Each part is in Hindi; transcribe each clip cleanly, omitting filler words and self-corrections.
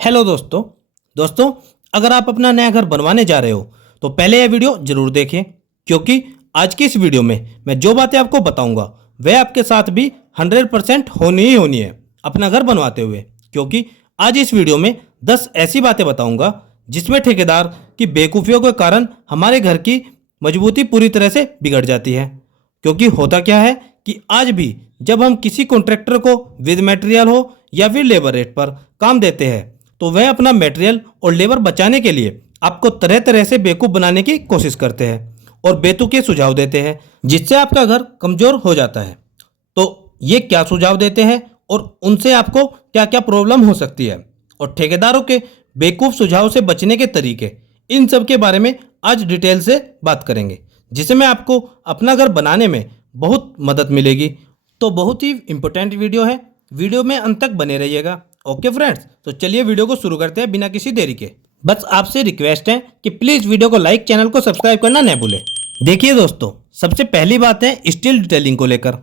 हेलो दोस्तों। दोस्तों, अगर आप अपना नया घर बनवाने जा रहे हो तो पहले यह वीडियो जरूर देखें, क्योंकि आज की इस वीडियो में मैं जो बातें आपको बताऊंगा वह आपके साथ भी 100% होनी ही होनी है अपना घर बनवाते हुए। क्योंकि आज इस वीडियो में 10 ऐसी बातें बताऊंगा जिसमें ठेकेदार की बेवकूफ़ियों के कारण हमारे घर की मजबूती पूरी तरह से बिगड़ जाती है। क्योंकि होता क्या है कि आज भी जब हम किसी कॉन्ट्रैक्टर को विद मटेरियल हो या फिर लेबर रेट पर काम देते हैं तो वह अपना मटेरियल और लेबर बचाने के लिए आपको तरह तरह से बेवकूफ़ बनाने की कोशिश करते हैं और बेतुके सुझाव देते हैं, जिससे आपका घर कमज़ोर हो जाता है। तो ये क्या सुझाव देते हैं और उनसे आपको क्या क्या प्रॉब्लम हो सकती है और ठेकेदारों के बेवकूफ़ सुझाव से बचने के तरीके, इन सब के बारे में आज डिटेल से बात करेंगे, जिससे मैं आपको अपना घर बनाने में बहुत मदद मिलेगी। तो बहुत ही इम्पोर्टेंट वीडियो है, वीडियो में अंत तक बने रहिएगा। ओके फ्रेंड्स, तो चलिए वीडियो को शुरू करते हैं बिना किसी देरी के। बस आपसे रिक्वेस्ट है कि प्लीज़ वीडियो को लाइक, चैनल को सब्सक्राइब करना न भूलें। देखिए दोस्तों, सबसे पहली बात है स्टील डिटेलिंग को लेकर।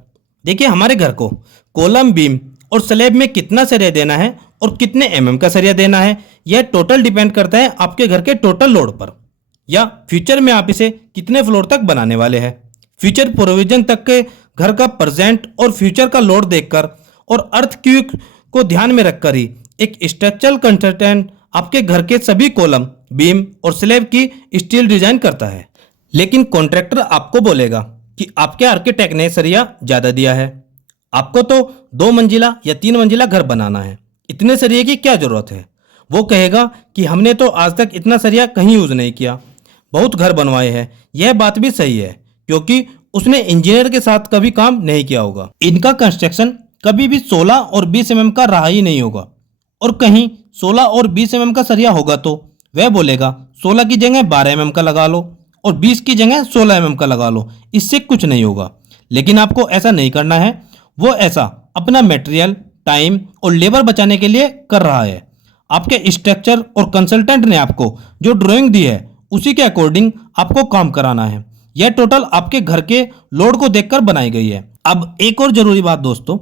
देखिए, हमारे घर को कॉलम, बीम और स्लैब में कितना सरिया देना है और कितने एमएम का सरिया देना है, यह टोटल डिपेंड करता है आपके घर के टोटल लोड पर, या फ्यूचर में आप इसे कितने फ्लोर तक बनाने वाले हैं। फ्यूचर प्रोविजन तक के घर का प्रेजेंट और फ्यूचर का लोड देखकर और अर्थक्वेक को ध्यान में रखकर ही एक स्ट्रक्चरल कंसल्टेंट आपके घर के सभी कॉलम, बीम और स्लैब की स्टील डिजाइन करता है। लेकिन कॉन्ट्रैक्टर आपको बोलेगा कि आपके आर्किटेक्ट ने सरिया ज़्यादा दिया है, आपको तो 2 मंजिला या 3 मंजिला घर बनाना है, इतने सरिये की क्या ज़रूरत है। वो कहेगा कि हमने तो आज तक इतना सरिया कहीं यूज़ नहीं किया, बहुत घर बनवाए हैं। यह बात भी सही है, क्योंकि उसने इंजीनियर के साथ कभी काम नहीं किया होगा। इनका कंस्ट्रक्शन कभी भी 16 और 20 एमएम का रहा ही नहीं होगा, और कहीं 16 और 20 एमएम का सरिया होगा तो वह बोलेगा 16 की जगह 12 एमएम का लगा लो और 20 की जगह 16 एमएम का लगा लो, इससे कुछ नहीं होगा। लेकिन आपको ऐसा नहीं करना है। वो ऐसा अपना मटेरियल, टाइम और लेबर बचाने के लिए कर रहा है। आपके स्ट्रक्चर और कंसल्टेंट ने आपको जो ड्राइंग दी है उसी के अकॉर्डिंग आपको काम कराना है। यह टोटल आपके घर के लोड को देखकर बनाई गई है। अब एक और जरूरी बात दोस्तों,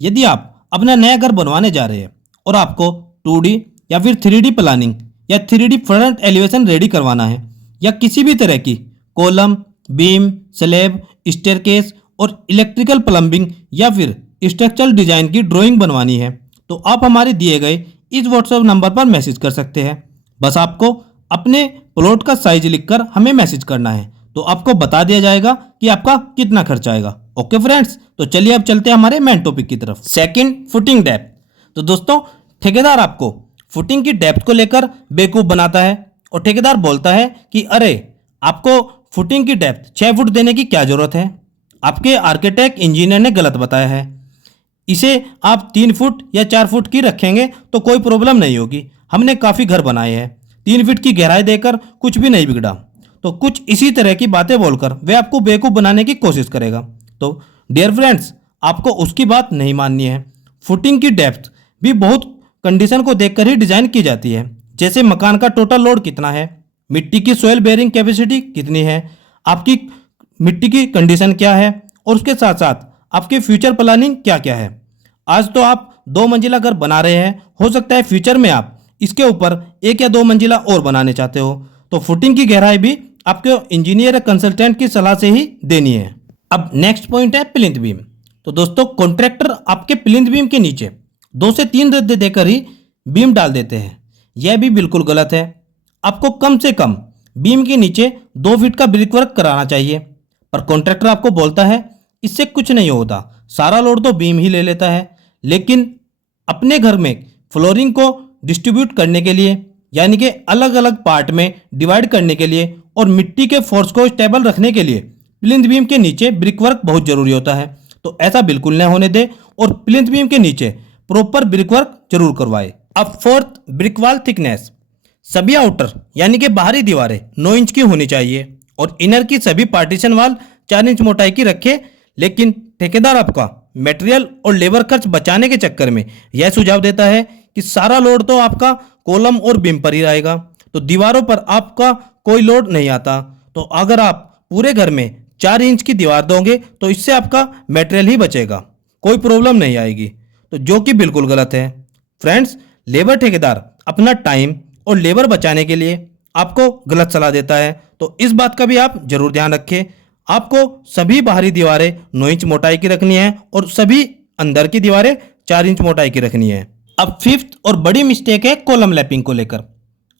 यदि आप अपना नया घर बनवाने जा रहे हैं और आपको 2D या फिर 3D प्लानिंग या 3D फ्रंट एलिवेशन रेडी करवाना है, या किसी भी तरह की कॉलम, बीम, स्लैब, स्टेयरकेस और इलेक्ट्रिकल प्लम्बिंग या फिर स्ट्रक्चरल डिजाइन की ड्राइंग बनवानी है, तो आप हमारे दिए गए इस व्हाट्सएप नंबर पर मैसेज कर सकते हैं। बस आपको अपने प्लॉट का साइज लिखकर हमें मैसेज करना है, तो आपको बता दिया जाएगा कि आपका कितना खर्चा आएगा। ओके फ्रेंड्स, तो चलिए अब चलते हैं हमारे मेन टॉपिक की तरफ। Second, footing depth. तो दोस्तों, ठेकेदार आपको फुटिंग की डेप्थ को लेकर बेवकूफ़ बनाता है और ठेकेदार बोलता है कि अरे, आपको फुटिंग की डेप्थ 6 फुट देने की क्या ज़रूरत है, आपके आर्किटेक्ट इंजीनियर ने गलत बताया है, इसे आप 3 फुट या 4 फुट की रखेंगे तो कोई प्रॉब्लम नहीं होगी, हमने काफ़ी घर बनाए हैं, 3 फीट की गहराई देकर कुछ भी नहीं बिगड़ा। तो कुछ इसी तरह की बातें बोलकर वे आपको बेवकूफ़ बनाने की कोशिश करेगा। तो डियर फ्रेंड्स, आपको उसकी बात नहीं माननी है। फुटिंग की डेप्थ भी बहुत कंडीशन को देखकर ही डिज़ाइन की जाती है, जैसे मकान का टोटल लोड कितना है, मिट्टी की सोइल बेयरिंग कैपेसिटी कितनी है, आपकी मिट्टी की कंडीशन क्या है, और उसके साथ साथ आपकी फ्यूचर प्लानिंग क्या क्या है। आज तो आप 2 मंजिला घर बना रहे हैं, हो सकता है फ्यूचर में आप इसके ऊपर 1 या 2 मंजिला और बनाने चाहते हो, तो फुटिंग की गहराई भी आपके इंजीनियर या कंसल्टेंट की सलाह से ही देनी है। अब नेक्स्ट पॉइंट है प्लिंथ बीम। तो दोस्तों, कॉन्ट्रैक्टर आपके प्लिंथ बीम के नीचे 2 से 3 रद्दे देकर ही बीम डाल देते हैं। यह भी बिल्कुल गलत है। आपको कम से कम बीम के नीचे 2 फीट का ब्रिक वर्क कराना चाहिए, पर कॉन्ट्रैक्टर आपको बोलता है इससे कुछ नहीं होता, सारा लोड तो बीम ही ले लेता है। लेकिन अपने घर में फ्लोरिंग को डिस्ट्रीब्यूट करने के लिए, यानी कि अलग अलग पार्ट में डिवाइड करने के लिए और मिट्टी के फोर्स को स्टेबल रखने के लिए प्लिंथ बीम के नीचे ब्रिक वर्क बहुत जरूरी होता है। तो ऐसा बिल्कुल न होने दे और प्लिंथ बीम के नीचे प्रॉपर ब्रिक वर्क जरूर करवाए। अब फोर्थ, ब्रिक वॉल थिकनेस। सभी आउटर यानी कि बाहरी दीवारें 9 इंच की होनी चाहिए और इनर की सभी पार्टीशन वाल 4 इंच मोटाई की रखे। लेकिन ठेकेदार आपका मटेरियल और लेबर खर्च बचाने के चक्कर में यह सुझाव देता है कि सारा लोड तो आपका कॉलम और बीम पर ही रहेगा, तो दीवारों पर आपका कोई लोड नहीं आता। तो अगर आप पूरे घर में 4 इंच की दीवार दोगे तो इससे आपका मटेरियल ही बचेगा, कोई प्रॉब्लम नहीं आएगी, तो जो कि बिल्कुल गलत है फ्रेंड्स। लेबर ठेकेदार अपना टाइम और लेबर बचाने के लिए आपको गलत सलाह देता है, तो इस बात का भी आप जरूर ध्यान रखें। आपको सभी बाहरी दीवारें 9 इंच मोटाई की रखनी है और सभी अंदर की दीवारें 4 इंच मोटाई की रखनी है। अब फिफ्थ और बड़ी मिस्टेक है कॉलम लैपिंग को लेकर।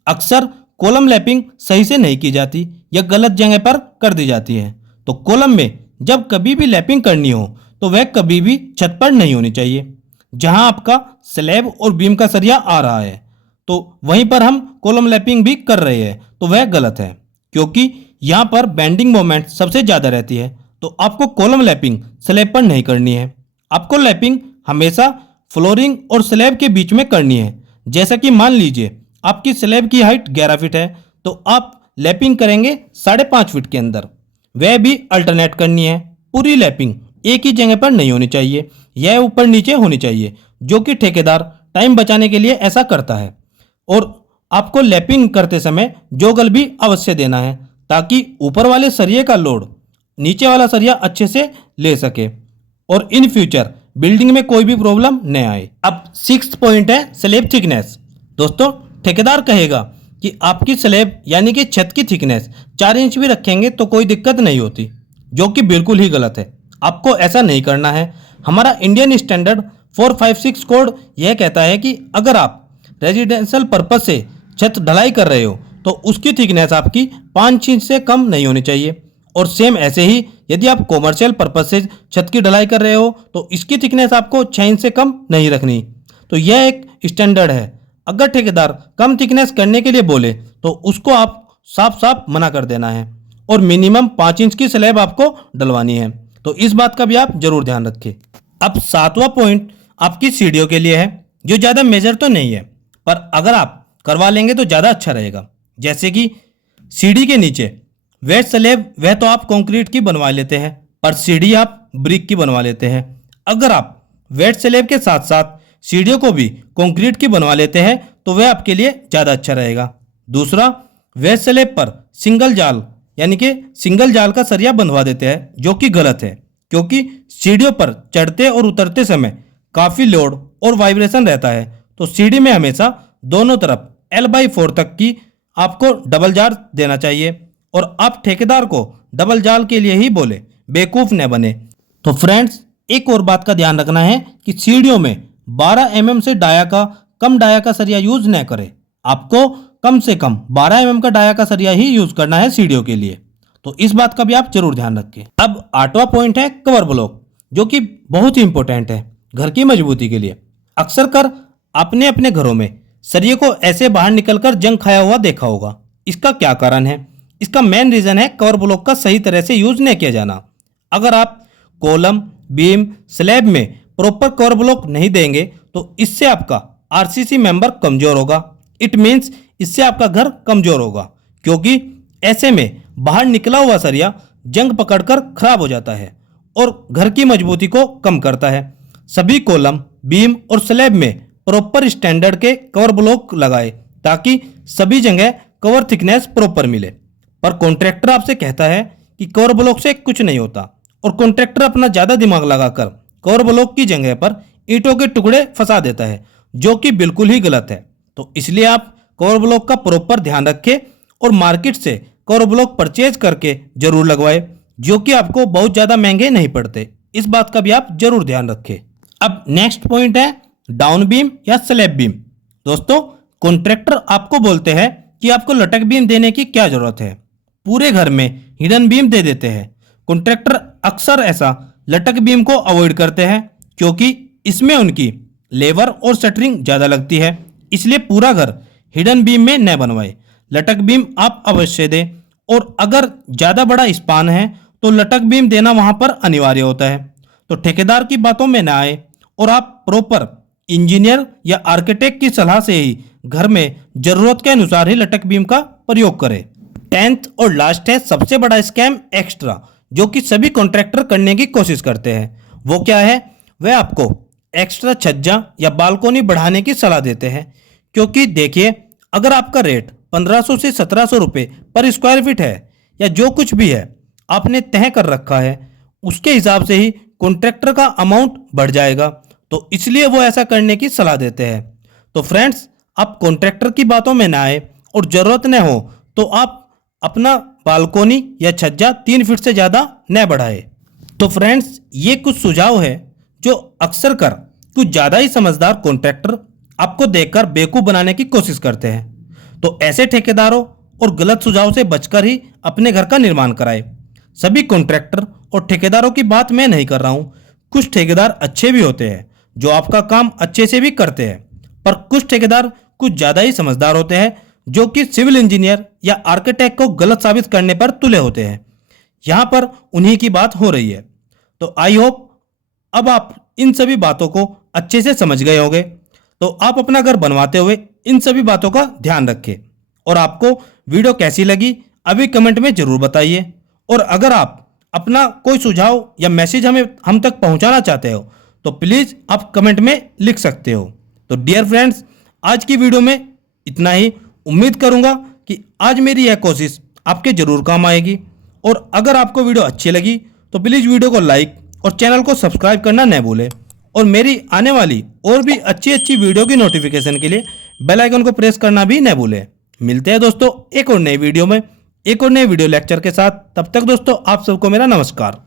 अक्सर कॉलम लैपिंग सही से नहीं की जाती या गलत जगह पर कर दी जाती है। तो कॉलम में जब कभी भी लैपिंग करनी हो तो वह कभी भी छत पर नहीं होनी चाहिए। जहां आपका स्लैब और बीम का सरिया आ रहा है तो वहीं पर हम कॉलम लैपिंग भी कर रहे हैं, तो वह गलत है, क्योंकि यहाँ पर बेंडिंग मोमेंट सबसे ज़्यादा रहती है। तो आपको कॉलम लैपिंग स्लैब पर नहीं करनी है। आपको लैपिंग हमेशा फ्लोरिंग और स्लैब के बीच में करनी है। जैसा कि मान लीजिए आपकी स्लैब की हाइट 11 फीट है तो आप लैपिंग करेंगे 5.5 फीट के अंदर। वह भी अल्टरनेट करनी है। पूरी लैपिंग एक ही जगह पर नहीं होनी चाहिए, यह ऊपर नीचे होनी चाहिए, जो कि ठेकेदार टाइम बचाने के लिए ऐसा करता है। और आपको लैपिंग करते समय जोगल भी अवश्य देना है ताकि ऊपर वाले सरिये का लोड नीचे वाला सरिया अच्छे से ले सके और इन फ्यूचर बिल्डिंग में कोई भी प्रॉब्लम न आए। अब 6th पॉइंट है स्लैब थिकनेस। दोस्तों, ठेकेदार कहेगा कि आपकी स्लैब यानी कि छत की थिकनेस 4 इंच भी रखेंगे तो कोई दिक्कत नहीं होती, जो कि बिल्कुल ही गलत है। आपको ऐसा नहीं करना है। हमारा इंडियन स्टैंडर्ड 456 कोड यह कहता है कि अगर आप रेजिडेंशियल पर्पज से छत ढलाई कर रहे हो तो उसकी थिकनेस आपकी 5 इंच से कम नहीं होनी चाहिए। और सेम ऐसे ही यदि आप कॉमर्शियल पर्पज से छत की ढलाई कर रहे हो तो इसकी थिकनेस आपको 6 इंच से कम नहीं रखनी। तो यह एक स्टैंडर्ड है। अगर ठेकेदार कम थिकनेस करने के लिए बोले तो उसको आप साफ साफ मना कर देना है और मिनिमम 5 इंच की स्लैब आपको डलवानी है। तो इस बात का भी आप जरूर ध्यान रखें। अब 7वां पॉइंट आपकी सीढ़ियों के लिए है, जो ज़्यादा मेजर तो नहीं है पर अगर आप करवा लेंगे तो ज़्यादा अच्छा रहेगा। जैसे कि सीढ़ी के नीचे वेट स्लैब वह तो आप कंक्रीट की बनवा लेते हैं पर सीढ़ी आप ब्रिक की बनवा लेते हैं। अगर आप वेट स्लैब के साथ साथ सीढ़ियों को भी कंक्रीट की बनवा लेते हैं तो वह आपके लिए ज़्यादा अच्छा रहेगा। दूसरा, वेट स्लैब पर सिंगल जाल यानी कि सिंगल जाल का सरिया बनवा देते हैं, जो कि गलत है, क्योंकि सीढ़ियों पर चढ़ते और उतरते समय काफ़ी लोड और वाइब्रेशन रहता है। तो सीढ़ी में हमेशा दोनों तरफ L/4 तक की आपको डबल जाल देना चाहिए और आप ठेकेदार को डबल जाल के लिए ही बोले, बेवकूफ़ न बने। तो फ्रेंड्स, एक और बात का ध्यान रखना है कि सीढ़ियों में 12 mm से डाया का कम डाया का सरिया यूज न करें। आपको कम से कम 12 mm का डाया का सरिया ही यूज करना है सीढ़ियों के लिए। तो इस बात का भी आप जरूर ध्यान रखें। अब 8वां पॉइंट है कवर ब्लॉक, जो कि बहुत ही इंपॉर्टेंट है घर की मजबूती के लिए। अक्सर कर आपने अपने घरों में सरिये को ऐसे बाहर निकलकर जंग खाया हुआ देखा होगा। इसका क्या कारण है? इसका मेन रीजन है कवर ब्लॉक का सही तरह से यूज नहीं किया जाना। अगर आप कॉलम, बीम, स्लैब में प्रॉपर कवर ब्लॉक नहीं देंगे तो इससे आपका आरसीसी मेंबर कमजोर होगा। इट मीन्स इससे आपका घर कमजोर होगा, क्योंकि ऐसे में बाहर निकला हुआ सरिया जंग पकड़कर खराब हो जाता है और घर की मजबूती को कम करता है। सभी कॉलम, बीम और स्लैब में प्रॉपर स्टैंडर्ड के कवर ब्लॉक लगाए ताकि सभी जगह कवर थिकनेस प्रॉपर मिले। पर कॉन्ट्रैक्टर आपसे कहता है कि कवर ब्लॉक से कुछ नहीं होता और कॉन्ट्रैक्टर अपना ज़्यादा दिमाग लगाकर कवर ब्लॉक की जगह पर ईंटों के टुकड़े फंसा देता है, जो कि बिल्कुल ही गलत है। तो इसलिए आप कवर ब्लॉक का प्रॉपर ध्यान रखें और मार्केट से कवर ब्लॉक परचेज करके जरूर लगवाए, जो कि आपको बहुत ज़्यादा महंगे नहीं पड़ते। इस बात का भी आप जरूर ध्यान रखें। अब नेक्स्ट पॉइंट है डाउन बीम या स्लैब बीम। दोस्तों, कॉन्ट्रैक्टर आपको बोलते हैं कि आपको लटक बीम देने की क्या जरूरत है, पूरे घर में हिडन बीम दे देते हैं। कॉन्ट्रैक्टर अक्सर ऐसा लटक बीम को अवॉइड करते हैं क्योंकि इसमें उनकी लेबर और शटरिंग ज़्यादा लगती है। इसलिए पूरा घर हिडन बीम में न बनवाए, लटक बीम आप अवश्य दें। और अगर ज़्यादा बड़ा स्पान है तो लटक बीम देना वहाँ पर अनिवार्य होता है। तो ठेकेदार की बातों में न आए और आप प्रॉपर इंजीनियर या आर्किटेक्ट की सलाह से ही घर में ज़रूरत के अनुसार ही लटक बीम का प्रयोग करें। 10th और लास्ट है सबसे बड़ा स्कैम एक्स्ट्रा, जो कि सभी कॉन्ट्रैक्टर करने की कोशिश करते हैं। वो क्या है? वह आपको एक्स्ट्रा छज्जा या बालकोनी बढ़ाने की सलाह देते हैं। क्योंकि देखिए, अगर आपका रेट 1500 से 1700 रुपये पर स्क्वायर फीट है या जो कुछ भी है आपने तय कर रखा है, उसके हिसाब से ही कॉन्ट्रैक्टर का अमाउंट बढ़ जाएगा। तो इसलिए वो ऐसा करने की सलाह देते हैं। तो फ्रेंड्स, आप कॉन्ट्रैक्टर की बातों में ना आए और ज़रूरत न हो तो आप अपना बालकोनी या छज्जा 3 फीट से ज़्यादा न बढ़ाए। तो फ्रेंड्स, ये कुछ सुझाव है जो अक्सर कर कुछ ज़्यादा ही समझदार कॉन्ट्रैक्टर आपको देखकर बेवकूफ़ बनाने की कोशिश करते हैं। तो ऐसे ठेकेदारों और गलत सुझाव से बचकर ही अपने घर का निर्माण कराए। सभी कॉन्ट्रैक्टर और ठेकेदारों की बात मैं नहीं कर रहा हूँ। कुछ ठेकेदार अच्छे भी होते हैं जो आपका काम अच्छे से भी करते हैं, पर कुछ ठेकेदार कुछ ज़्यादा ही समझदार होते हैं जो कि सिविल इंजीनियर या आर्किटेक्ट को गलत साबित करने पर तुले होते हैं। यहाँ पर उन्हीं की बात हो रही है। तो आई होप अब आप इन सभी बातों को अच्छे से समझ गए होंगे। तो आप अपना घर बनवाते हुए इन सभी बातों का ध्यान रखें। और आपको वीडियो कैसी लगी अभी कमेंट में ज़रूर बताइए। और अगर आप अपना कोई सुझाव या मैसेज हम तक पहुंचाना चाहते हो तो प्लीज़ आप कमेंट में लिख सकते हो। तो डियर फ्रेंड्स, आज की वीडियो में इतना ही। उम्मीद करूंगा कि आज मेरी यह कोशिश आपके ज़रूर काम आएगी। और अगर आपको वीडियो अच्छी लगी तो प्लीज़ वीडियो को लाइक और चैनल को सब्सक्राइब करना न भूलें। और मेरी आने वाली और भी अच्छी अच्छी वीडियो की नोटिफिकेशन के लिए बेल आइकन को प्रेस करना भी न भूलें। मिलते हैं दोस्तों एक और नई वीडियो में, एक और नए वीडियो लेक्चर के साथ। तब तक दोस्तों आप सबको मेरा नमस्कार।